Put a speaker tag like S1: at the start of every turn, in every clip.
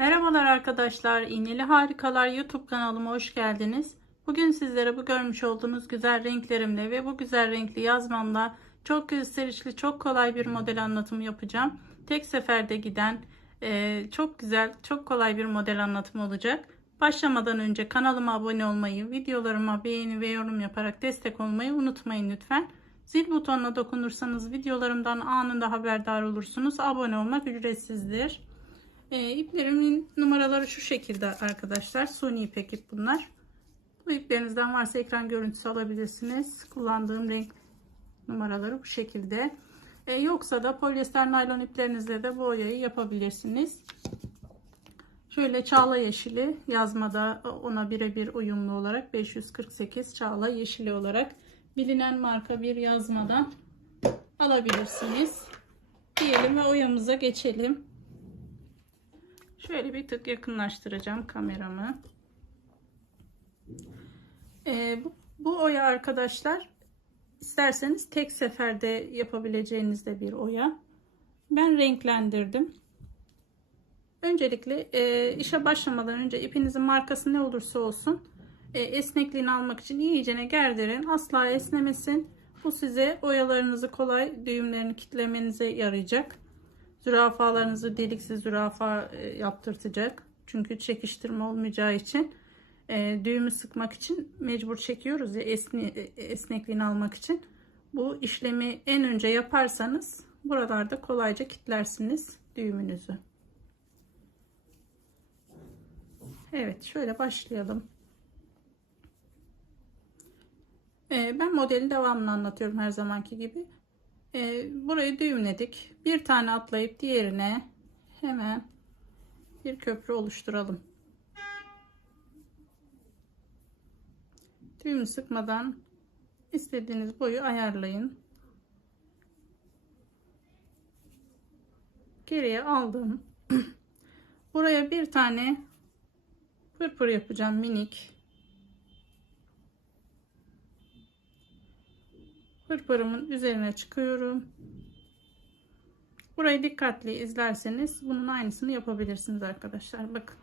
S1: Merhabalar arkadaşlar, İğneli Harikalar YouTube kanalıma hoş geldiniz. Bugün sizlere bu görmüş olduğunuz güzel renklerimle ve bu güzel renkli yazmamla çok gösterişli, çok kolay bir model anlatımı yapacağım. Tek seferde giden, e, çok güzel, çok kolay bir model anlatımı olacak. Başlamadan önce kanalıma abone olmayı, videolarıma beğeni ve yorum yaparak destek olmayı unutmayın lütfen. Zil butonuna dokunursanız videolarımdan anında haberdar olursunuz. Abone olmak ücretsizdir. E, iplerimin numaraları şu şekilde arkadaşlar. Suni ipek ip bunlar. Bu iplerinizden varsa ekran görüntüsü alabilirsiniz. Kullandığım renk numaraları bu şekilde. E, yoksa da polyester naylon iplerinizle de bu oyayı yapabilirsiniz. Şöyle çağla yeşili yazmada ona birebir uyumlu olarak 548 çağla yeşili olarak bilinen marka bir yazmadan alabilirsiniz. Diyelim ve oyamıza geçelim. Şöyle bir tık yakınlaştıracağım kameramı. Ee, bu, bu oya arkadaşlar isterseniz tek seferde yapabileceğiniz de bir oya. Ben renklendirdim. Öncelikle e, işe başlamadan önce ipinizin markası ne olursa olsun e, esnekliğini almak için iyicene gerdirin. Asla esnemesin. Bu size oyalarınızı kolay düğümlerini kitlemenize yarayacak. Zürafalarınızı deliksiz zürafa e, yaptırtacak. Çünkü çekiştirme olmayacağı için e, düğümü sıkmak için mecbur çekiyoruz ya esne, e, esnekliğini almak için. Bu işlemi en önce yaparsanız buralarda kolayca kitlersiniz düğümünüzü. Evet şöyle başlayalım. Ee, ben modelin devamını anlatıyorum her zamanki gibi. Ee, burayı düğümledik. Bir tane atlayıp diğerine hemen bir köprü oluşturalım. Düğümü sıkmadan istediğiniz boyu ayarlayın. Geriye aldım. Buraya bir tane pırpır yapacağım minik. Pırpırımın üzerine çıkıyorum. Burayı dikkatli izlerseniz bunun aynısını yapabilirsiniz arkadaşlar. Bakın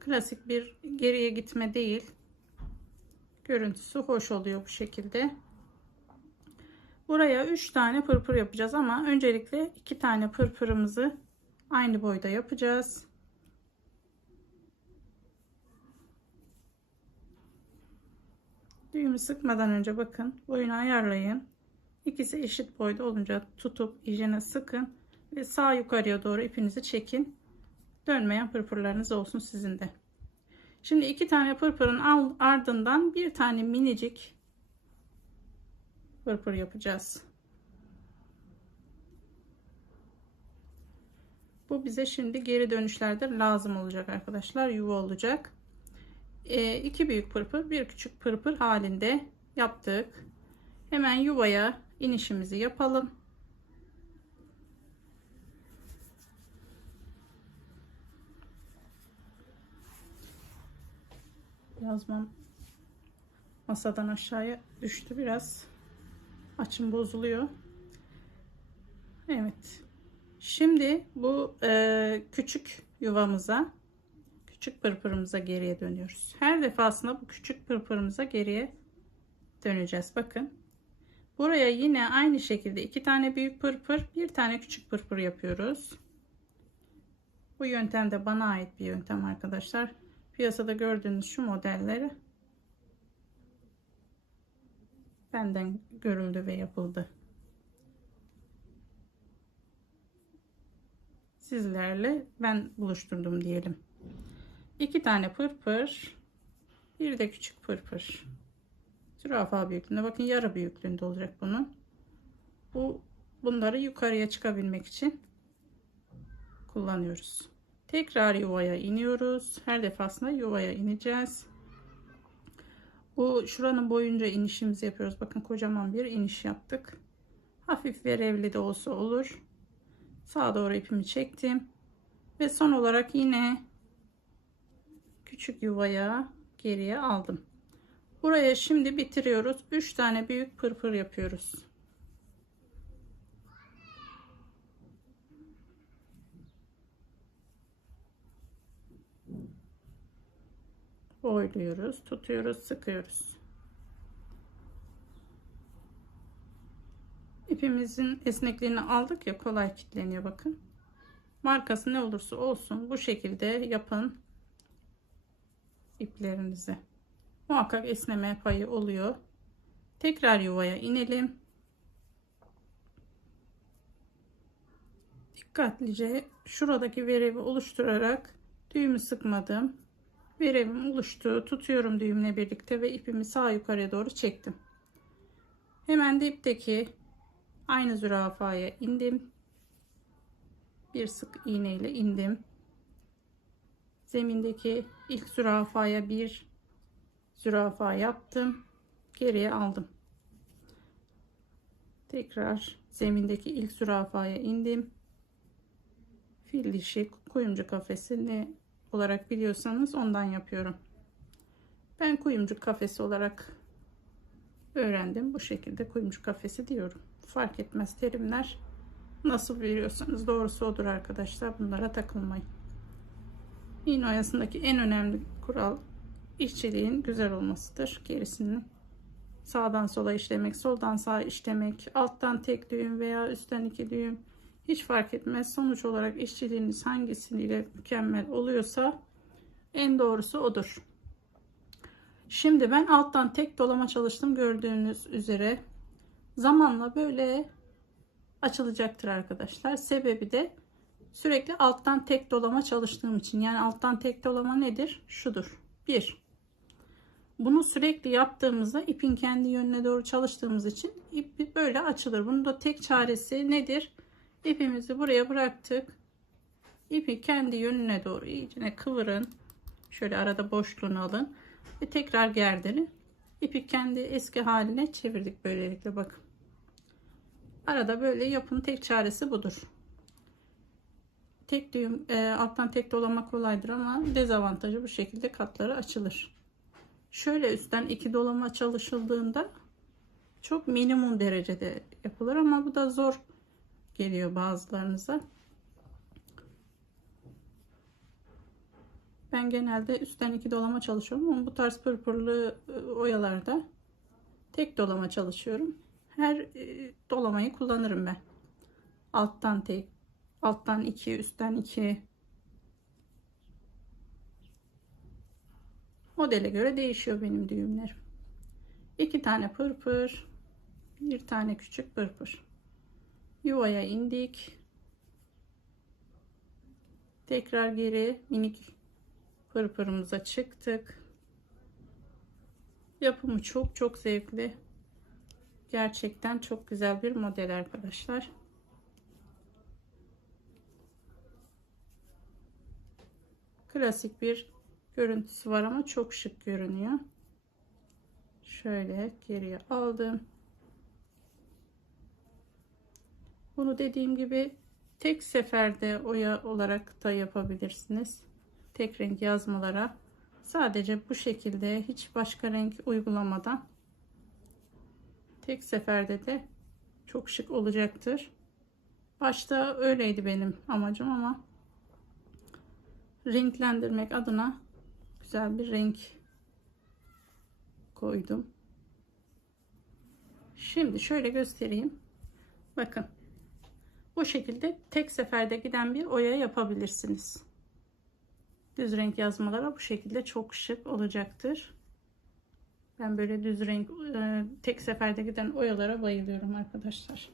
S1: klasik bir geriye gitme değil. Görüntüsü hoş oluyor bu şekilde. Buraya 3 tane pırpır yapacağız ama öncelikle 2 tane pırpırımızı aynı boyda yapacağız. Düğümü sıkmadan önce bakın boyunu ayarlayın. İkisi eşit boyda olunca tutup iyicene sıkın ve sağ yukarıya doğru ipinizi çekin. Dönmeyen pırpırlarınız olsun sizin de. Şimdi iki tane pırpırın ardından bir tane minicik pırpır yapacağız. Bu bize şimdi geri dönüşlerde lazım olacak arkadaşlar. Yuva olacak. E, iki büyük pırpır, bir küçük pırpır halinde yaptık. Hemen yuvaya inişimizi yapalım. Yazmam masadan aşağıya düştü biraz. Açım bozuluyor. Evet. Şimdi bu e, küçük yuvamıza küçük pırpırımıza geriye dönüyoruz. Her defasında bu küçük pırpırımıza geriye döneceğiz. Bakın. Buraya yine aynı şekilde iki tane büyük pırpır, bir tane küçük pırpır yapıyoruz. Bu yöntem de bana ait bir yöntem arkadaşlar. Piyasada gördüğünüz şu modelleri benden görüldü ve yapıldı. Sizlerle ben buluşturdum diyelim. İki tane pırpır, bir de küçük pırpır. Zürafa büyüklüğünde. Bakın yarı büyüklüğünde olacak bunun. Bu bunları yukarıya çıkabilmek için kullanıyoruz. Tekrar yuvaya iniyoruz. Her defasında yuvaya ineceğiz. Bu şuranın boyunca inişimizi yapıyoruz. Bakın kocaman bir iniş yaptık. Hafif verevli de olsa olur. Sağa doğru ipimi çektim. Ve son olarak yine küçük yuvaya geriye aldım. Buraya şimdi bitiriyoruz. 3 tane büyük pırpır yapıyoruz. boyluyoruz, tutuyoruz, sıkıyoruz. İpimizin esnekliğini aldık ya kolay kilitleniyor bakın. Markası ne olursa olsun bu şekilde yapın iplerinizi. Muhakkak esneme payı oluyor. Tekrar yuvaya inelim. Dikkatlice şuradaki verevi oluşturarak düğümü sıkmadım. Verevim oluştu. Tutuyorum düğümle birlikte ve ipimi sağ yukarıya doğru çektim. Hemen dipteki aynı zürafaya indim. Bir sık iğne ile indim. Zemindeki ilk zürafaya bir zürafa yaptım. Geriye aldım. Tekrar zemindeki ilk zürafaya indim. Fil dişi kuyumcu kafesi ne olarak biliyorsanız ondan yapıyorum. Ben kuyumcu kafesi olarak öğrendim. Bu şekilde kuyumcu kafesi diyorum. Fark etmez terimler. Nasıl biliyorsanız doğrusu odur arkadaşlar. Bunlara takılmayın. İğne oyasındaki en önemli kural işçiliğin güzel olmasıdır. Gerisini sağdan sola işlemek, soldan sağa işlemek, alttan tek düğüm veya üstten iki düğüm hiç fark etmez. Sonuç olarak işçiliğiniz hangisiyle mükemmel oluyorsa en doğrusu odur. Şimdi ben alttan tek dolama çalıştım gördüğünüz üzere. Zamanla böyle açılacaktır arkadaşlar. Sebebi de sürekli alttan tek dolama çalıştığım için. Yani alttan tek dolama nedir? Şudur. 1. Bunu sürekli yaptığımızda ipin kendi yönüne doğru çalıştığımız için ip böyle açılır. Bunun da tek çaresi nedir? İpimizi buraya bıraktık. İpi kendi yönüne doğru iyice kıvırın. Şöyle arada boşluğunu alın. Ve tekrar gerdirin. İpi kendi eski haline çevirdik böylelikle bakın. Arada böyle yapın. Tek çaresi budur. Tek düğüm e, alttan tek dolama kolaydır ama dezavantajı bu şekilde katları açılır. Şöyle üstten iki dolama çalışıldığında çok minimum derecede yapılır ama bu da zor geliyor bazılarınıza. Ben genelde üstten iki dolama çalışıyorum ama bu tarz pırpırlı e, oyalarda tek dolama çalışıyorum. Her e, dolamayı kullanırım ben. Alttan tek, alttan iki, üstten iki. Modele göre değişiyor benim düğümlerim. İki tane pırpır, bir tane küçük pırpır. Yuvaya indik. Tekrar geri minik pırpırımıza çıktık. Yapımı çok çok zevkli. Gerçekten çok güzel bir model arkadaşlar. Klasik bir görüntüsü var ama çok şık görünüyor. Şöyle geriye aldım. Bunu dediğim gibi tek seferde oya olarak da yapabilirsiniz. Tek renk yazmalara sadece bu şekilde hiç başka renk uygulamadan tek seferde de çok şık olacaktır. Başta öyleydi benim amacım ama renklendirmek adına güzel bir renk koydum. Şimdi şöyle göstereyim. Bakın. Bu şekilde tek seferde giden bir oya yapabilirsiniz. Düz renk yazmalara bu şekilde çok şık olacaktır. Ben böyle düz renk e, tek seferde giden oyalara bayılıyorum arkadaşlar.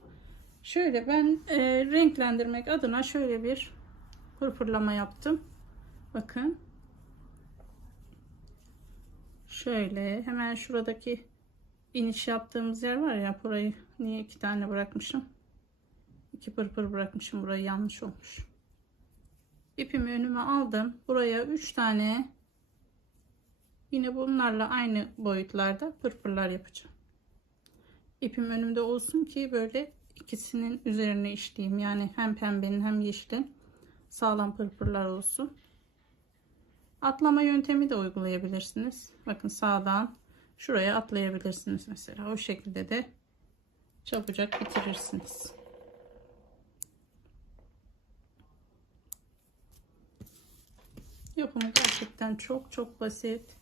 S1: Şöyle ben e, renklendirmek adına şöyle bir pırpırlama yaptım. Bakın. Şöyle hemen şuradaki iniş yaptığımız yer var ya burayı niye iki tane bırakmışım. İki pırpır bırakmışım burayı yanlış olmuş. İpimi önüme aldım. Buraya üç tane yine bunlarla aynı boyutlarda pırpırlar yapacağım. İpim önümde olsun ki böyle ikisinin üzerine işleyeyim. Yani hem pembenin hem yeşilin sağlam pırpırlar olsun. Atlama yöntemi de uygulayabilirsiniz. Bakın sağdan şuraya atlayabilirsiniz mesela. O şekilde de çabucak bitirirsiniz. Yapımı gerçekten çok çok basit.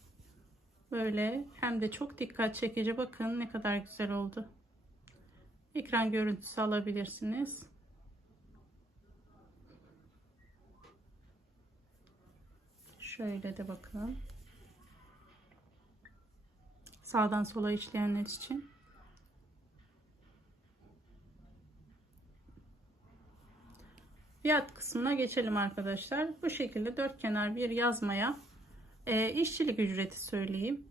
S1: Böyle hem de çok dikkat çekici. Bakın ne kadar güzel oldu. Ekran görüntüsü alabilirsiniz. Şöyle de bakın. Sağdan sola işleyenler için. Fiyat kısmına geçelim arkadaşlar. Bu şekilde dört kenar bir yazmaya e, işçilik ücreti söyleyeyim.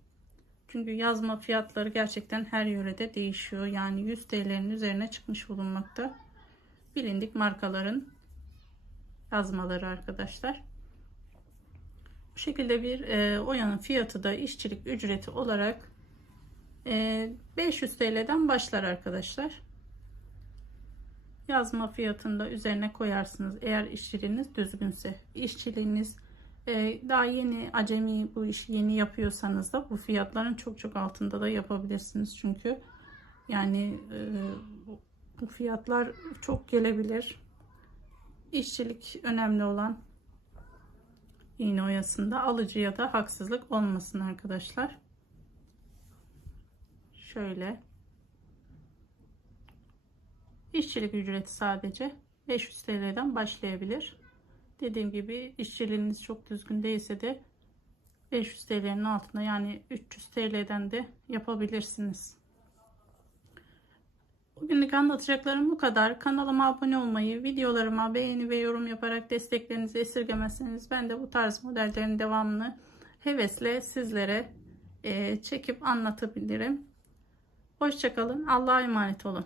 S1: Çünkü yazma fiyatları gerçekten her yörede değişiyor. Yani 100 TL'nin üzerine çıkmış bulunmakta. Bilindik markaların yazmaları arkadaşlar. Bu şekilde bir e, oyanın fiyatı da işçilik ücreti olarak e, 500 TL'den başlar arkadaşlar. Yazma fiyatında üzerine koyarsınız eğer işçiliğiniz düzgünse. İşçiliğiniz e, daha yeni acemi bu işi yeni yapıyorsanız da bu fiyatların çok çok altında da yapabilirsiniz. Çünkü yani e, bu fiyatlar çok gelebilir. İşçilik önemli olan iğne oyasında alıcıya da haksızlık olmasın arkadaşlar. Şöyle. İşçilik ücreti sadece 500 TL'den başlayabilir. Dediğim gibi işçiliğiniz çok düzgün değilse de 500 TL'nin altında yani 300 TL'den de yapabilirsiniz. Bugünlük anlatacaklarım bu kadar. Kanalıma abone olmayı, videolarıma beğeni ve yorum yaparak desteklerinizi esirgemezseniz ben de bu tarz modellerin devamını hevesle sizlere e, çekip anlatabilirim. Hoşçakalın. Allah'a emanet olun.